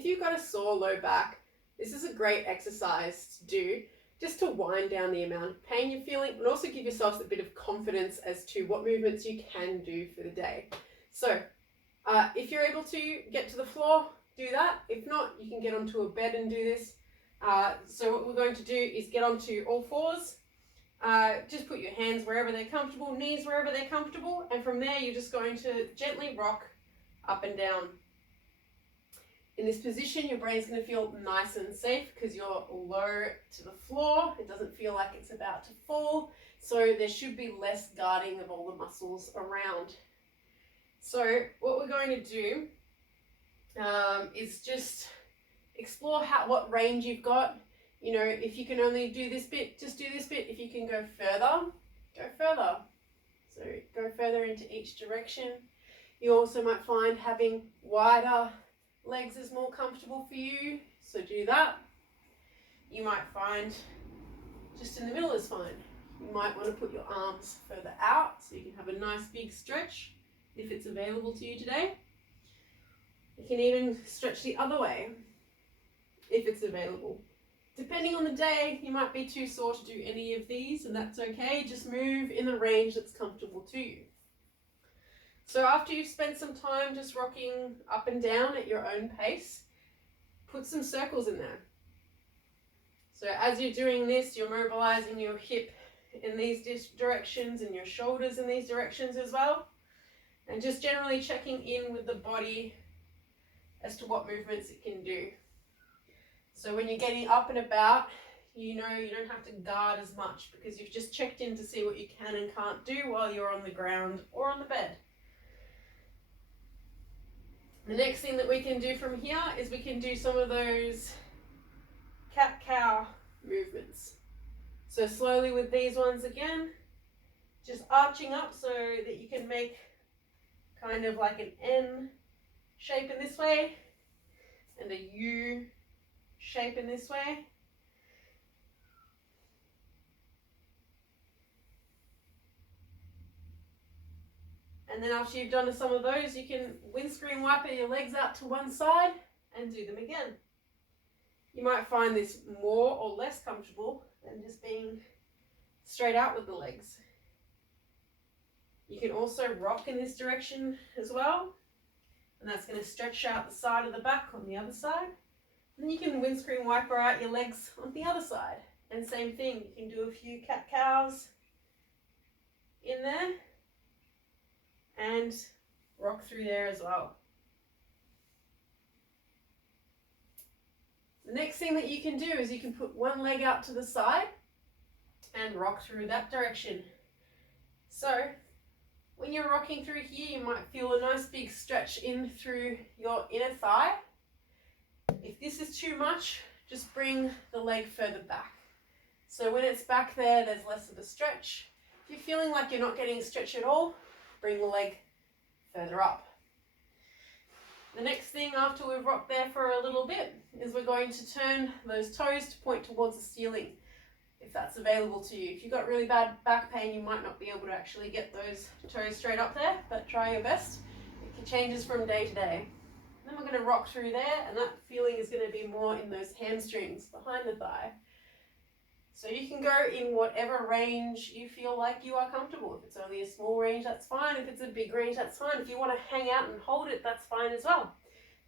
if you've got a sore low back, this is a great exercise to do just to wind down the amount of pain you're feeling and also give yourselves a bit of confidence as to what movements you can do for the day. So if you're able to get to the floor, do that. If not, you can get onto a bed and do this. So what we're going to do is get onto all fours. Just put your hands wherever they're comfortable, knees wherever they're comfortable, and from there you're just going to gently rock up and down. In this position, your brain's going to feel nice and safe because you're low to the floor. It doesn't feel like it's about to fall, so there should be less guarding of all the muscles around. So what we're going to do is just explore what range you've got. You know, if you can only do this bit, just do this bit. If you can go further, go further. So go further into each direction. You also might find having wider legs is more comfortable for you, so do that. You might find just in the middle is fine. You might want to put your arms further out so you can have a nice big stretch if it's available to you today. You can even stretch the other way if it's available. Depending on the day, you might be too sore to do any of these, and that's okay. Just move in the range that's comfortable to you. So after you've spent some time just rocking up and down at your own pace, put some circles in there. So as you're doing this, you're mobilizing your hip in these directions and your shoulders in these directions as well. And just generally checking in with the body as to what movements it can do. So when you're getting up and about, you know you don't have to guard as much because you've just checked in to see what you can and can't do while you're on the ground or on the bed. The next thing that we can do from here is we can do some of those cat-cow movements. So slowly with these ones again, just arching up so that you can make kind of like an N shape in this way and a U shape in this way. And then after you've done some of those, you can windscreen wiper your legs out to one side and do them again. You might find this more or less comfortable than just being straight out with the legs. You can also rock in this direction as well, and that's going to stretch out the side of the back on the other side. And then you can windscreen wiper out your legs on the other side. And same thing, you can do a few cat-cows in there and rock through there as well. The next thing that you can do is you can put one leg out to the side and rock through that direction. So when you're rocking through here, you might feel a nice big stretch in through your inner thigh. If this is too much, just bring the leg further back. So when it's back there, there's less of a stretch. If you're feeling like you're not getting a stretch at all, bring the leg further up. The next thing after we've rocked there for a little bit is we're going to turn those toes to point towards the ceiling, if that's available to you. If you've got really bad back pain, you might not be able to actually get those toes straight up there, but try your best. It changes from day to day. Then we're going to rock through there, and that feeling is going to be more in those hamstrings behind the thigh. So you can go in whatever range you feel like you are comfortable. If it's only a small range, that's fine. If it's a big range, that's fine. If you want to hang out and hold it, that's fine as well.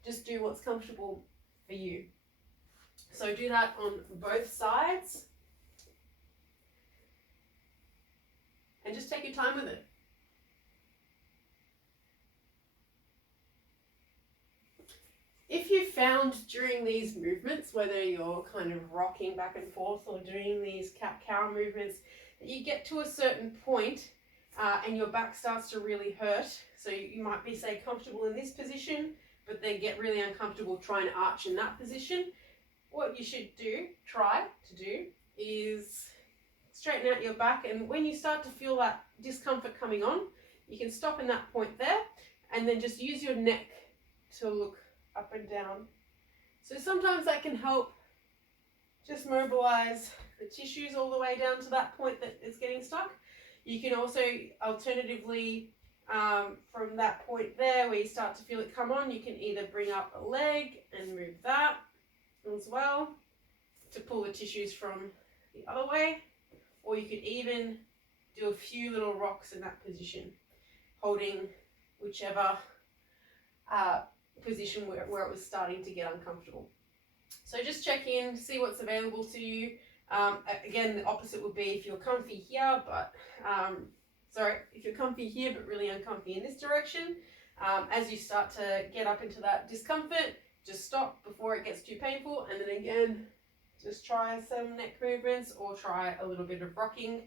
Just do what's comfortable for you. So do that on both sides. And just take your time with it. If you found during these movements, whether you're kind of rocking back and forth or doing these cat-cow movements, that you get to a certain point and your back starts to really hurt, so you might be, say, comfortable in this position, but then get really uncomfortable trying to arch in that position, what you should try to do, is straighten out your back, and when you start to feel that discomfort coming on, you can stop in that point there, and then just use your neck to look up and down. So sometimes that can help just mobilize the tissues all the way down to that point that it's getting stuck. You can also alternatively From that point there where you start to feel it come on, you can either bring up a leg and move that as well to pull the tissues from the other way, or you could even do a few little rocks in that position, holding whichever position where it was starting to get uncomfortable. So just check in, see what's available to you. Again, the opposite would be if you're comfy here, but if you're comfy here but really uncomfy in this direction, as you start to get up into that discomfort, just stop before it gets too painful, and then again, just try some neck movements or try a little bit of rocking.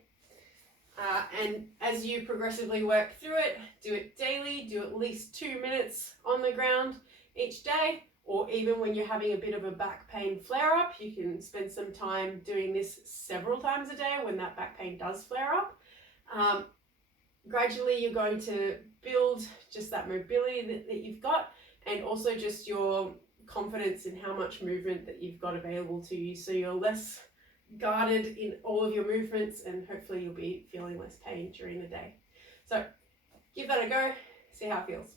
And as you progressively work through it, do it daily, do at least 2 minutes on the ground each day, or even when you're having a bit of a back pain flare up, you can spend some time doing this several times a day when that back pain does flare up. Gradually, you're going to build just that mobility that you've got, and also just your confidence in how much movement that you've got available to you, so you're less guarded in all of your movements, and hopefully you'll be feeling less pain during the day. So give that a go, see how it feels.